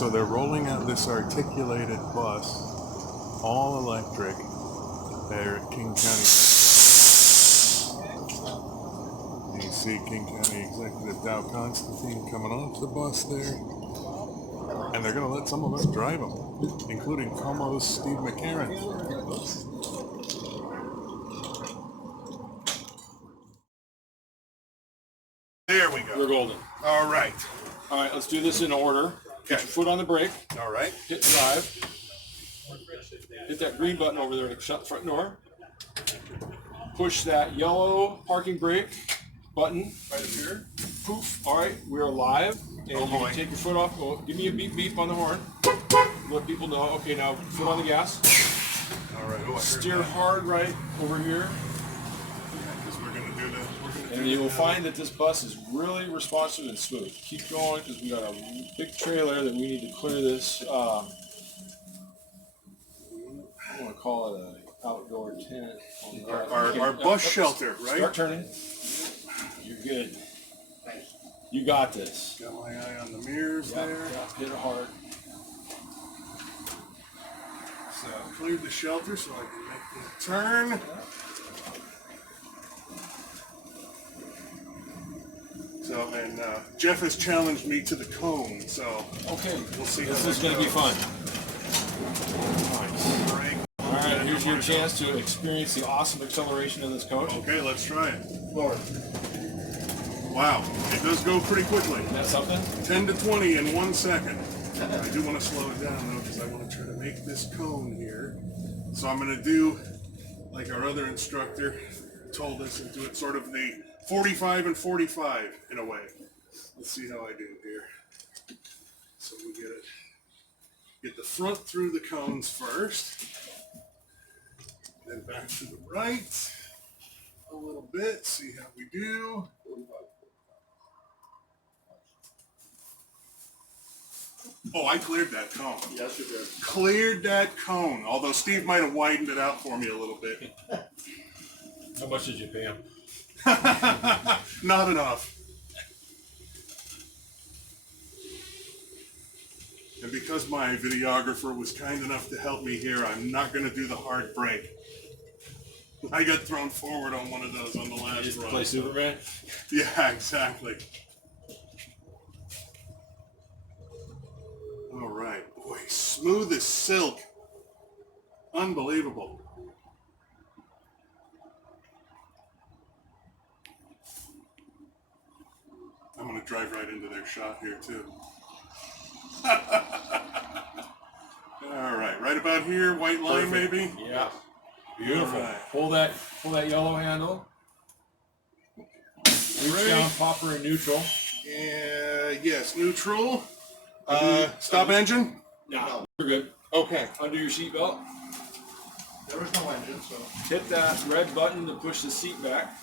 So they're rolling out this articulated bus, all electric, there at King County. You see King County Executive Dow Constantine coming onto the bus there. And they're going to let some of us drive them, including KOMO's Steve McCarran. There we go. We're golden. All right. All right, let's do this in order. Get your foot on the brake. All right. Hit drive. Hit that green button over there to shut the front door. Push that yellow parking brake button right up here. Poof. All right, we're live. And you can take your foot off. Oh, give me a beep beep on the horn. Let people know. Okay, now foot on the gas. All right. Oh, steer hard right over here. Because we're going to do the... And you will find that this bus is really responsive and smooth. Keep going because we got a big trailer that we need to clear this. I want to call it an outdoor tent. Our bus shelter, right? Start turning. You're good. You got this. Got my eye on the mirrors there. Yeah, hit it hard. So cleared the shelter so I can make the turn. So, and Jeff has challenged me to the cone, so okay, we'll see. This is going to be fun. Nice. All right, here's your chance to experience the awesome acceleration of this coach. Okay, let's try it. Forward. Wow, it does go pretty quickly. Is that something? 10 to 20 in 1 second. I do want to slow it down though, because I want to try to make this cone here. So I'm going to do like our other instructor told us, and do it sort of the 45 and 45 in a way. Let's see how I do here. So we get the front through the cones first, then back to the right a little bit, see how we do. Oh, I cleared that cone. Yes, you did. Cleared that cone, although Steve might have widened it out for me a little bit. How much did you pay him? Not enough. And because my videographer was kind enough to help me here, I'm not going to do the hard brake. I got thrown forward on one of those on the last You run. play Superman? Yeah, exactly. All right. Boy, smooth as silk. Unbelievable. I'm going to drive right into their shot here, too. All right about here, white line. Perfect. Maybe? Yeah. Beautiful. Right. Pull that yellow handle. Reach down, popper in neutral. Yes, neutral. Stop engine? No, we're good. Okay. Undo your seatbelt. There was no engine, so. Hit that red button to push the seat back.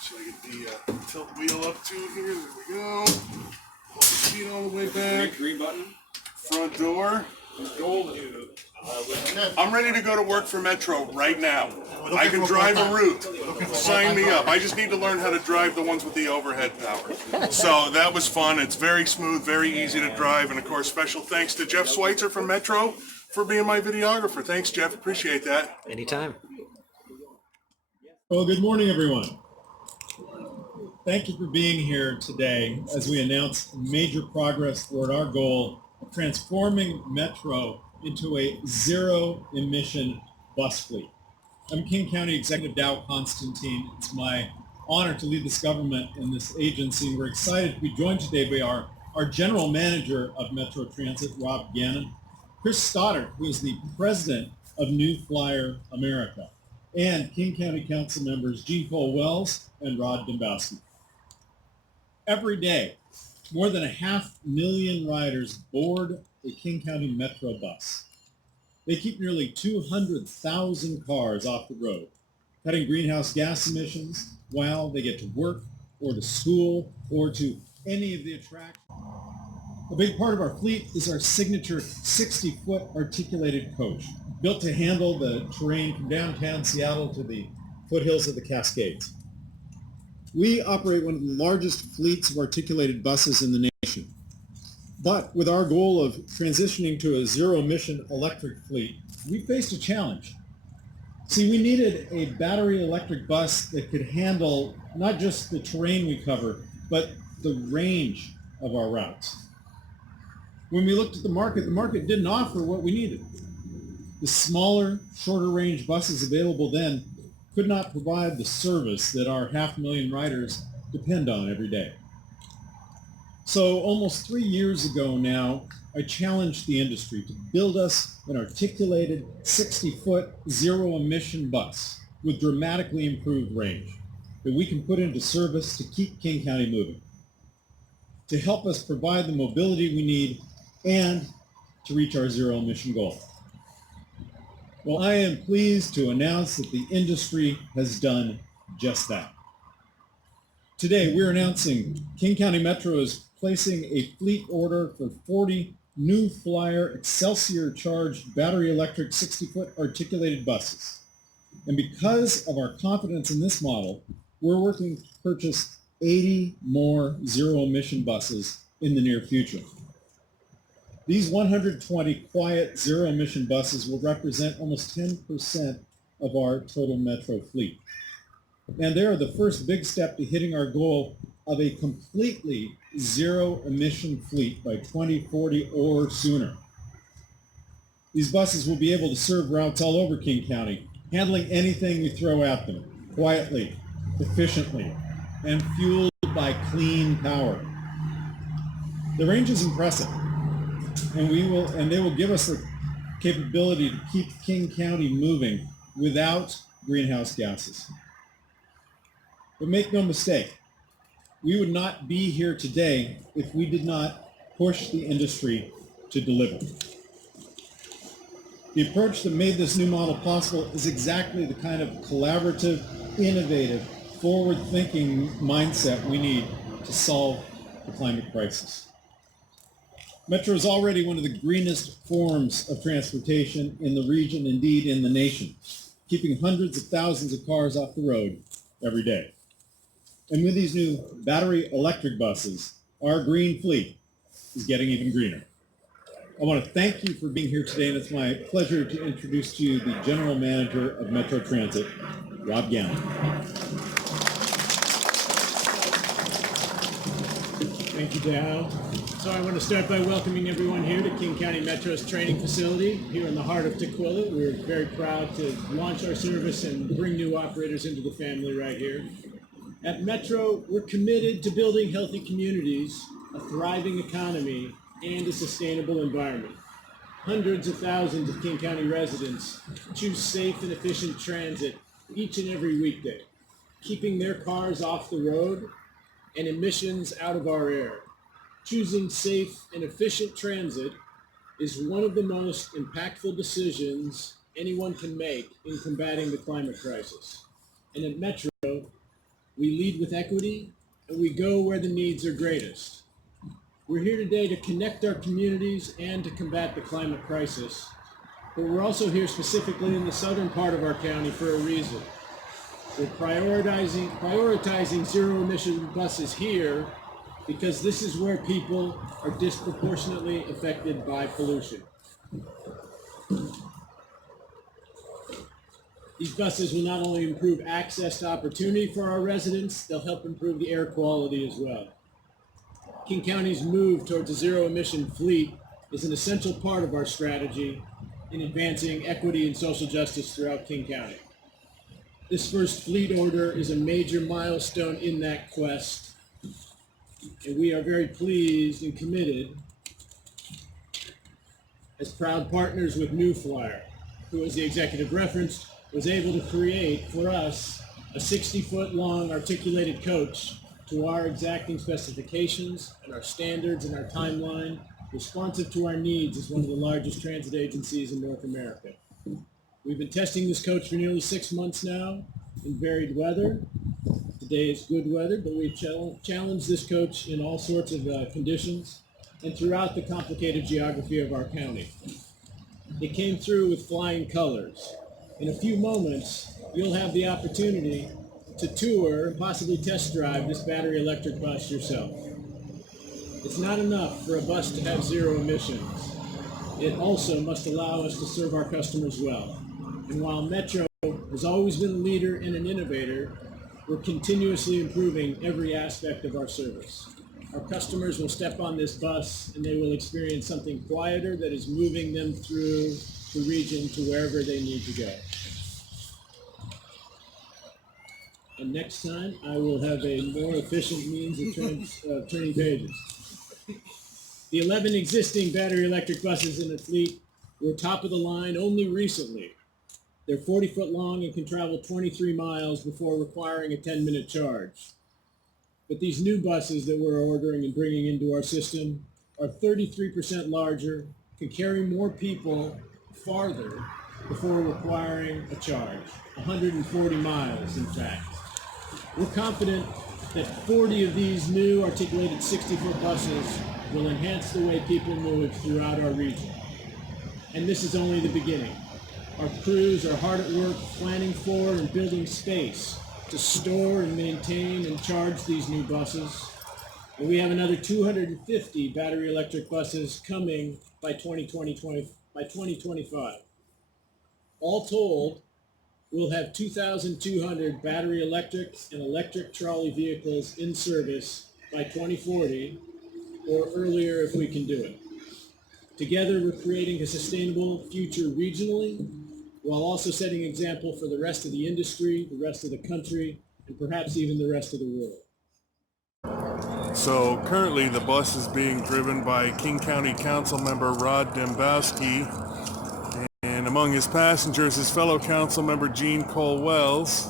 So I get the tilt wheel up to here. There we go. Hold the seat all the way back. Green button. Front door. Golden. I'm ready to go to work for Metro right now. I can drive a route. Sign me up. I just need to learn how to drive the ones with the overhead power. So that was fun. It's very smooth, very easy to drive. And of course, special thanks to Jeff Schweitzer from Metro for being my videographer. Thanks, Jeff. Appreciate that. Anytime. Well, good morning, everyone. Thank you for being here today as we announce major progress toward our goal of transforming Metro into a zero-emission bus fleet. I'm King County Executive Dow Constantine. It's my honor to lead this government in this agency. We're excited to be joined today by our General Manager of Metro Transit, Rob Gannon, Chris Stoddard, who is the President of New Flyer America, and King County Council members Gene Cole Wells and Rod Dombowski. Every day, more than 500,000 riders board a King County Metro bus. They keep nearly 200,000 cars off the road, cutting greenhouse gas emissions while they get to work or to school or to any of the attractions. A big part of our fleet is our signature 60-foot articulated coach, built to handle the terrain from downtown Seattle to the foothills of the Cascades. We operate one of the largest fleets of articulated buses in the nation. But with our goal of transitioning to a zero-emission electric fleet, we faced a challenge. See, we needed a battery electric bus that could handle not just the terrain we cover, but the range of our routes. When we looked at the market didn't offer what we needed. The smaller, shorter range buses available then could not provide the service that our 500,000 riders depend on every day. So almost 3 years ago now, I challenged the industry to build us an articulated 60-foot zero-emission bus with dramatically improved range that we can put into service to keep King County moving, to help us provide the mobility we need and to reach our zero-emission goal. Well, I am pleased to announce that the industry has done just that. Today, we're announcing King County Metro is placing a fleet order for 40 New Flyer Excelsior charged battery electric 60-foot articulated buses. And because of our confidence in this model, we're working to purchase 80 more zero-emission buses in the near future. These 120 quiet zero-emission buses will represent almost 10% of our total Metro fleet. And they are the first big step to hitting our goal of a completely zero-emission fleet by 2040 or sooner. These buses will be able to serve routes all over King County, handling anything we throw at them, quietly, efficiently, and fueled by clean power. The range is impressive, and they will give us the capability to keep King County moving without greenhouse gases. But make no mistake, we would not be here today if we did not push the industry to deliver. The approach that made this new model possible is exactly the kind of collaborative, innovative, forward-thinking mindset we need to solve the climate crisis. Metro is already one of the greenest forms of transportation in the region, indeed in the nation, keeping hundreds of thousands of cars off the road every day. And with these new battery electric buses, our green fleet is getting even greener. I want to thank you for being here today, and it's my pleasure to introduce to you the General Manager of Metro Transit, Rob Gannon. Thank you, Dow. So I want to start by welcoming everyone here to King County Metro's training facility here in the heart of Tukwila. We're very proud to launch our service and bring new operators into the family right here. At Metro, we're committed to building healthy communities, a thriving economy, and a sustainable environment. Hundreds of thousands of King County residents choose safe and efficient transit each and every weekday, keeping their cars off the road and emissions out of our air. Choosing safe and efficient transit is one of the most impactful decisions anyone can make in combating the climate crisis. And at Metro, we lead with equity, and we go where the needs are greatest. We're here today to connect our communities and to combat the climate crisis, but we're also here specifically in the southern part of our county for a reason. We're prioritizing zero-emission buses here because this is where people are disproportionately affected by pollution. These buses will not only improve access to opportunity for our residents, they'll help improve the air quality as well. King County's move towards a zero-emission fleet is an essential part of our strategy in advancing equity and social justice throughout King County. This first fleet order is a major milestone in that quest, and we are very pleased and committed as proud partners with New Flyer, who, as the executive referenced, was able to create for us a 60-foot long articulated coach to our exacting specifications and our standards and our timeline, responsive to our needs as one of the largest transit agencies in North America. We've been testing this coach for nearly 6 months now in varied weather. Today is good weather, but we've challenged this coach in all sorts of conditions and throughout the complicated geography of our county. It came through with flying colors. In a few moments, you'll have the opportunity to tour and possibly test drive this battery electric bus yourself. It's not enough for a bus to have zero emissions. It also must allow us to serve our customers well. And while Metro has always been a leader and an innovator, we're continuously improving every aspect of our service. Our customers will step on this bus and they will experience something quieter that is moving them through the region to wherever they need to go. And next time, I will have a more efficient means of turning pages. The 11 existing battery electric buses in the fleet were top of the line only recently. They're 40-foot long and can travel 23 miles before requiring a 10-minute charge. But these new buses that we're ordering and bringing into our system are 33% larger, can carry more people farther before requiring a charge, 140 miles in fact. We're confident that 40 of these new articulated 60-foot buses will enhance the way people move throughout our region. And this is only the beginning. Our crews are hard at work planning for and building space to store and maintain and charge these new buses. And we have another 250 battery electric buses coming by 2025. All told, we'll have 2,200 battery electric and electric trolley vehicles in service by 2040 or earlier if we can do it. Together, we're creating a sustainable future regionally while also setting an example for the rest of the industry, the rest of the country, and perhaps even the rest of the world. So currently the bus is being driven by King County Council member Rod Dembowski, and among his passengers is fellow council member Gene Cole-Wells.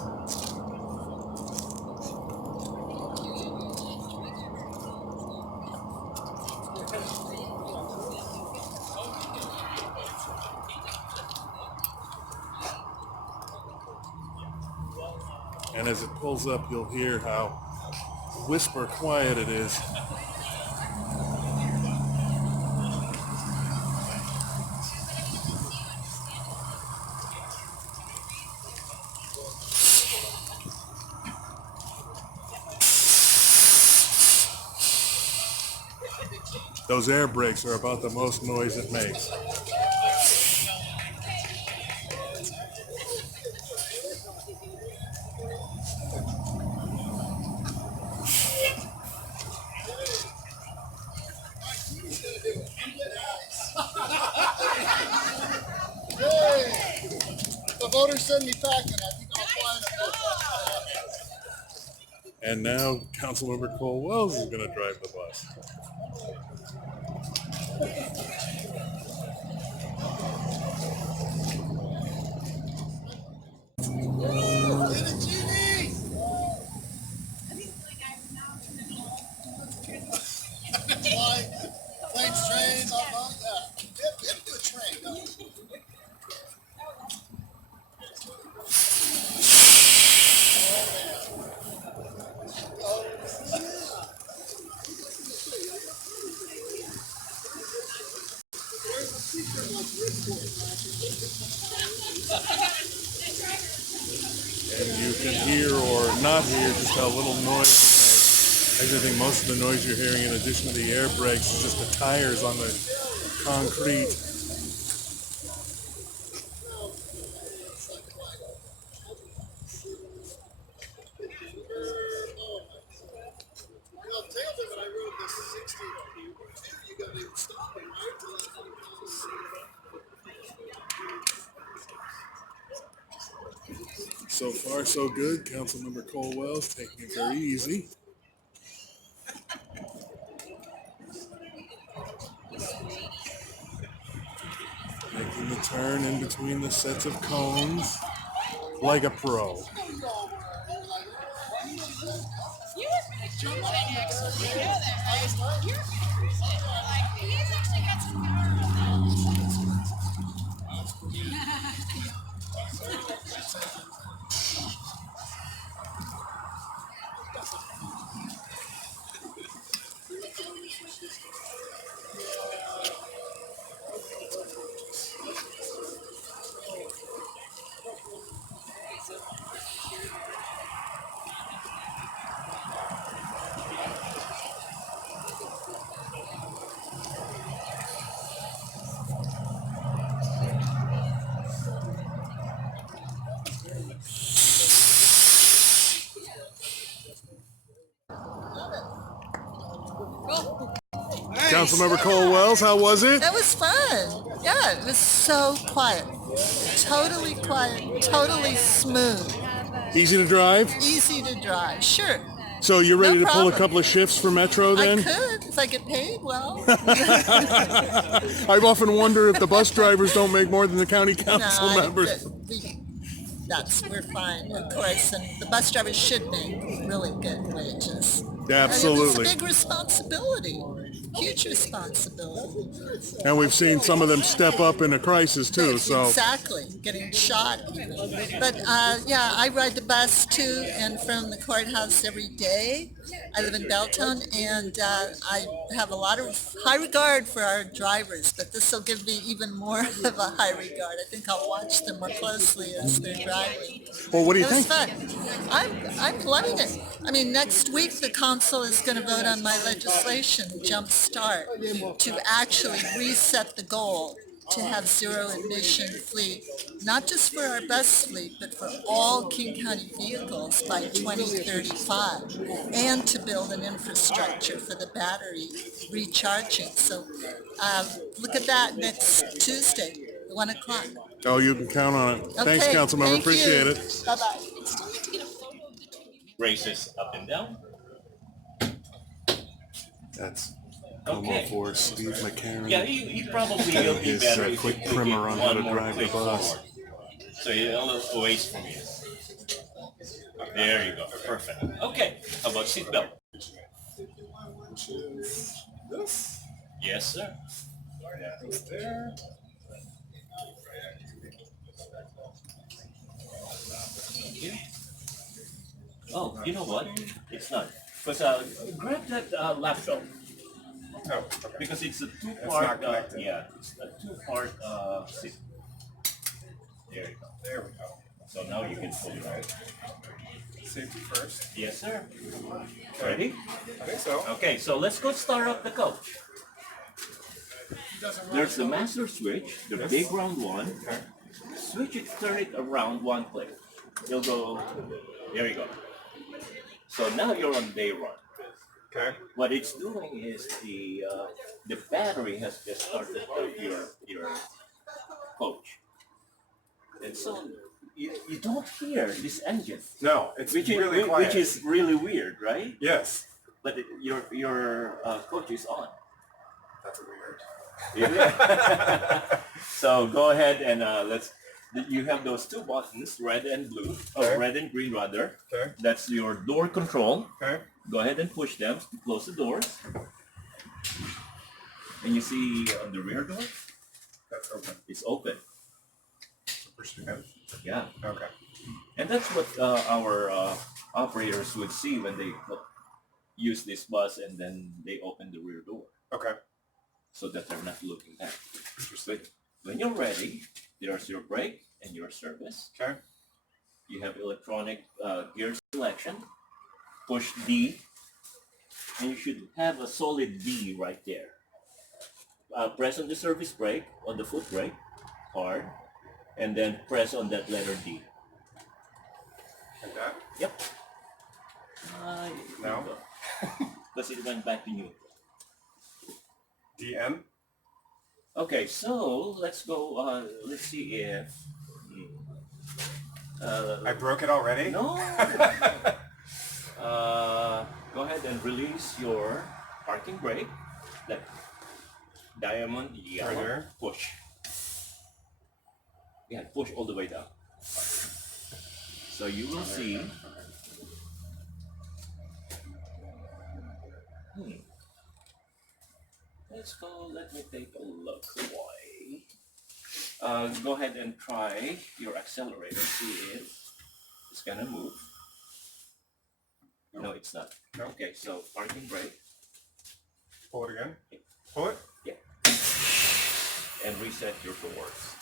And as it pulls up, you'll hear how whisper quiet it is. Those air brakes are about the most noise it makes. Hey, the voters send me packing. I think I'll fly it. And now Councilmember Cole-Wells is going to drive the bus. Planes, trains, all that. Yeah, do a train. No. And you can hear or not hear just how little noise it makes. Actually, I think most of the noise you're hearing, in addition to the air brakes, is just the tires on the concrete. Tell me when I rode this 60, you got to stop me, right? So far, so good. Councilmember Cole-Wells taking it very easy. Making the turn in between the sets of cones like a pro. You were pretty cruising, actually. You know that, right? You were pretty cruising. Like, you guys actually got some power with Councilmember Cole Wells, how was it? That was fun. Yeah, it was so quiet. Totally quiet, totally smooth, Easy to drive? easy to drive. Sure. So you're ready to pull a problem. couple of shifts for Metro I then? could if I get paid well. I've often wondered if the bus drivers don't make more than the county council No, members. we're fine, of course, and the bus drivers should make really good wages. Absolutely. It's a big responsibility, huge responsibility. And we've seen some of them step up in a crisis too, so. Exactly, getting shot even. But yeah, I ride the bus to and from the courthouse every day. I live in Belltown, and I have a lot of high regard for our drivers, but this will give me even more of a high regard. I think I'll watch them more closely as they're driving. Well, what do you It was think? fun. I'm loving it. I mean, next week the council is going to vote on my legislation, Jump Start, to actually reset the goal to have zero emission fleet, not just for our bus fleet, but for all King County vehicles by 2035, and to build an infrastructure for the battery recharging. So look at that next Tuesday, 1 o'clock. Oh, you can count on it. Okay, Thanks, Councilmember. thank Appreciate you. it. Bye-bye. Races up and down. That's Okay. KOMO for Steve McCarron. Yeah, he probably will be His, better if quick you could primer get on how one to more drive the click bus. forward. So you're a little ways from you. There you go. Perfect. Okay. How about seatbelt? Yes, sir. Okay. Oh, you know what? It's not. Because grab that laptop. Oh, Because it's a two-part. Yeah, it's a two-part seat. There you go. there we go. So now you can pull it out. Safety first. Yes, sir. Ready? I think so. Okay, so let's go start up the coach. There's the master switch, the big round one. Switch it, turn it around one click. You'll go, there you go. So now you're on day one. Okay. What it's doing is the battery has just started your coach. And so you don't hear this engine. No, it's Which really is, quiet. which is really weird, right? Yes. But your coach is on. That's weird. Yeah. So go ahead and you have those two buttons, red and blue, Okay. or red and green rather. Okay. That's your door control. Okay. Go ahead and push them to close the doors. And you see on the rear door, That's open. it's open. Push it in. Yeah. Okay. And that's what our operators would see when they use this bus and then they open the rear door. Okay. So that they're not looking back. Interesting. When you're ready, there's your brake and your service. Okay. You have electronic gear selection. Push D, and you should have a solid D right there. Press on the service brake, on the foot brake, hard, and then press on that letter D. Like that? Yep. No. Because it went back to neutral. DM? Okay, so let's go, let's see if... I broke it already? No! Go ahead and release your parking brake. That diamond yellow. Right here? Push. Yeah, push all the way down. So you will see. Let's go. Let me take a look. Why? Go ahead and try your accelerator. See if it's gonna move. No, it's not. No. Okay, so parking brake. Pull it again. Pull it? And reset your doors.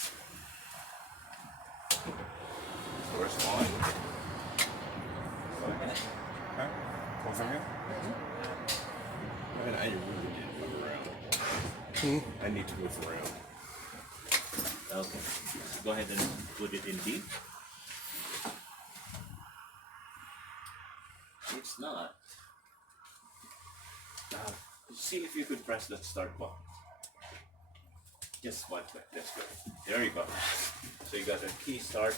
Doors on. Go ahead. Okay. Close it again. Man, I really need to move around. I need to move around. Okay. Go ahead and put it in D. It's not. see if you could press that start button. Just one click. That's good. There you go. So you got a key start,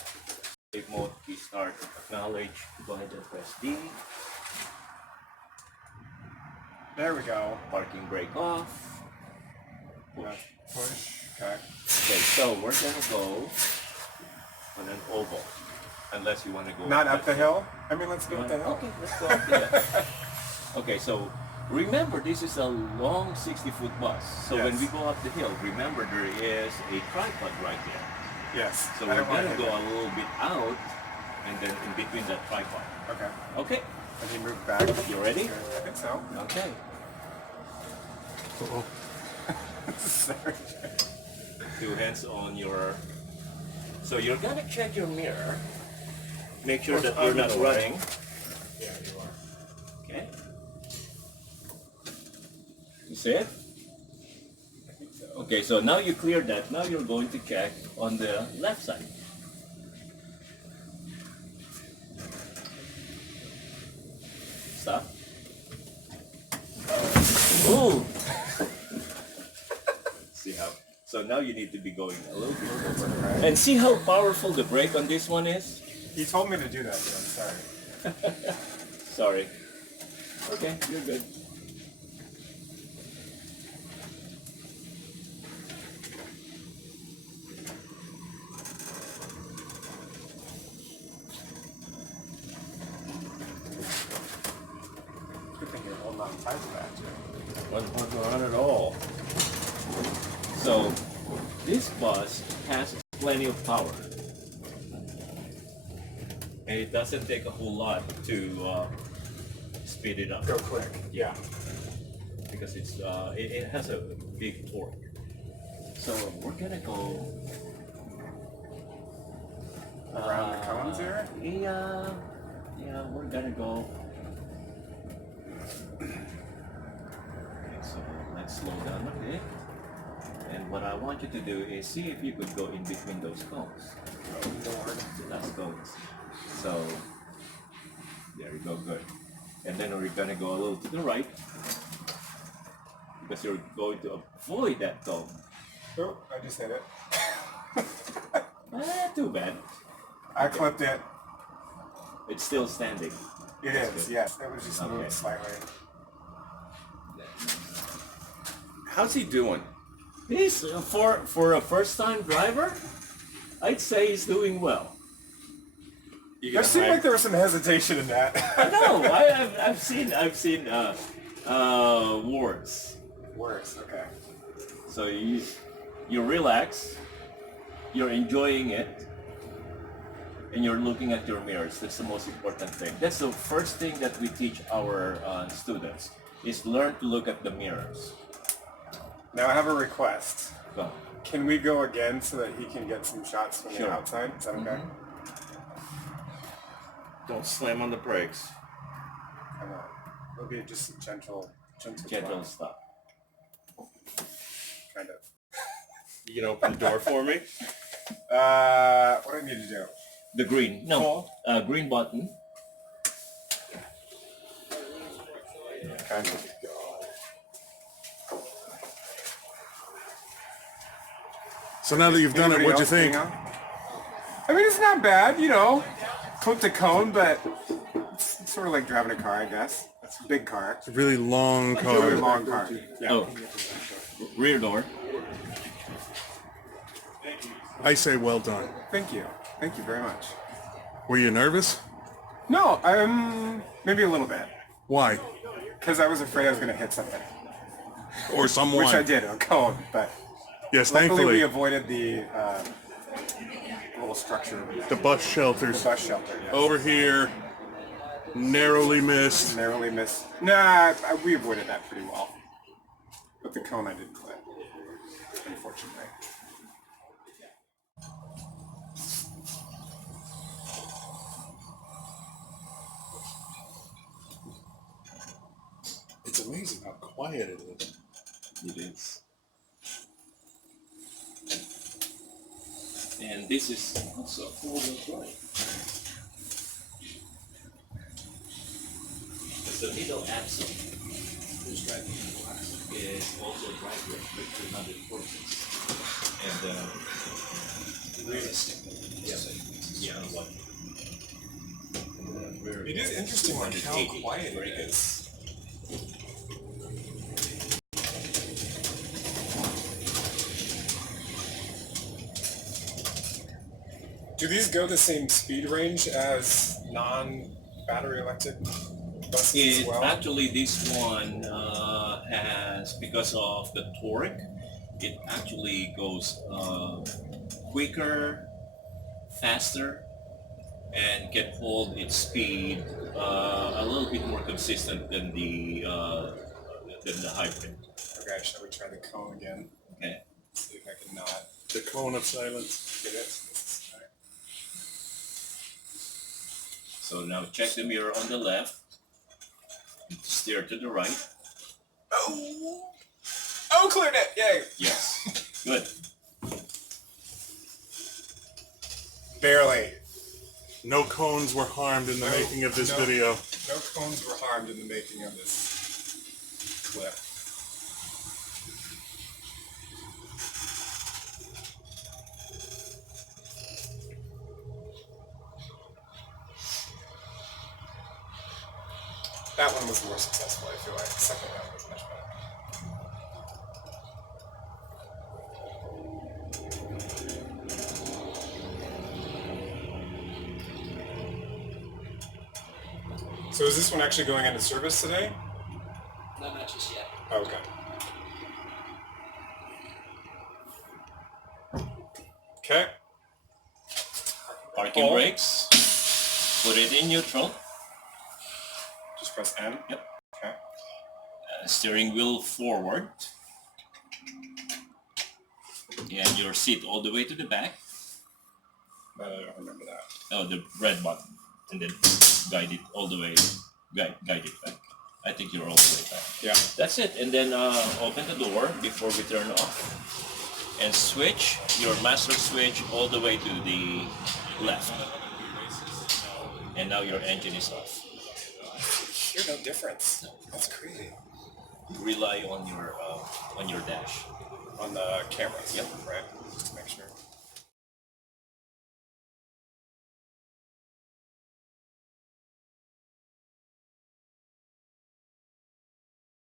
safe mode, key start, acknowledge. Go ahead and press D. There we go. Parking brake off. Push. Push. Okay. Okay, so we're gonna go on an oval. Unless you want to go Not up the hill? I mean, let's go up the hill. Okay, let's go up the hill. Okay, so remember, this is a long 60-foot bus. So when Yes. we go up the hill, remember there is a tripod right there. Yes. So I we're don't wanna gonna hit go that. a little bit out and then in between that tripod. Okay. Okay, Let me move back. you ready? I think so. Okay. Sorry. Two hands on your... So you're gonna check your mirror. Make sure that you're not running. Yeah, you are. Okay. You see it? Okay, so now you cleared that. Now you're going to check on the left side. Stop. Ooh! See how? So now you need to be going a little bit over. And see how powerful the brake on this one is? He told me to do that, so I'm sorry. Sorry. Okay, you're good. Good thing you're holding on tight to that, too. Not at all. So this bus has plenty of power. And it doesn't take a whole lot to speed it up. Go quick. Yeah. Because it has a big torque. So we're gonna go Around the cones here? Yeah, we're gonna go. Okay, so let's slow down a bit. And what I want you to do is see if you could go in between those cones. The last cones. So there you go, good. And then we're gonna go a little to the right because you're going to avoid that cone. Oh, I just hit it. Too bad. I clipped it. It's still standing. It That's is, good. yes. It was just Okay. moved slightly. How's he doing? He's for a first-time driver, I'd say he's doing well. There seemed like there was some hesitation in that. No, I've seen worse. Worse, okay. So you relax, you're enjoying it, and you're looking at your mirrors. That's the most important thing. That's the first thing that we teach our students is learn to look at the mirrors. Now I have a request. Go. Can we go again so that he can get some shots from Sure. the outside? Is that okay? Don't slam on the brakes. I won't. It'll be just a gentle Gentle climb, stop. kind of. You can open the door for me? What do I need to do? The green. No. Green button. Okay. So now that you've done it, Anybody what'd you else think? hang on? I mean, it's not bad, you know. Clipped a cone, but it's sort of like driving a car, I guess. It's a big car. It's a really long Really car. long car. Yeah. Oh. Rear door. I say well done. Thank you. Thank you very much. Were you nervous? No, maybe a little bit. Why? Because I was afraid I was going to hit something. Or someone? Which I did, a cone, but Yes, luckily we thankfully. avoided the little structure. The bus The shelters. bus shelter, yes. Over here, narrowly missed. Narrowly missed. Nah, we avoided that pretty well. But the cone I didn't clip, unfortunately. It's amazing how quiet it is. It is. And this is also a four-wheel drive. It's a little axle. Who's driving the glass? is also dry brake with 200 horses. And realistic. Yeah. What? It is interesting like how quiet it is. Do these go the same speed range as non-battery electric buses as well? Actually, this one has, because of the torque, it actually goes quicker, faster, and can hold its speed a little bit more consistent than the hybrid. Okay, shall we try the cone again? Okay. See if I can not The cone of silence. get it. So now check the mirror on the left. Steer to the right. Oh, cleared it! Yay! Yes. Good. Barely. No cones were harmed in the making of this video. No cones were harmed in the making of this clip. That one was more successful, I feel like. The second round was much better. So is this one actually going into service today? No, not just yet. Okay. Okay. Parking brakes. Put it in neutral. Just press N? Yep. Okay. Steering wheel forward. And your seat all the way to the back. But I don't remember that. Oh, the red button. And then guide it all the way. Guide it back. I think you're all the way back. Yeah. That's it. And then open the door before we turn off. And switch your master switch all the way to the left. And now your engine is off. Hear no difference. That's crazy. Rely on your dash. On the cameras. Yep. Right.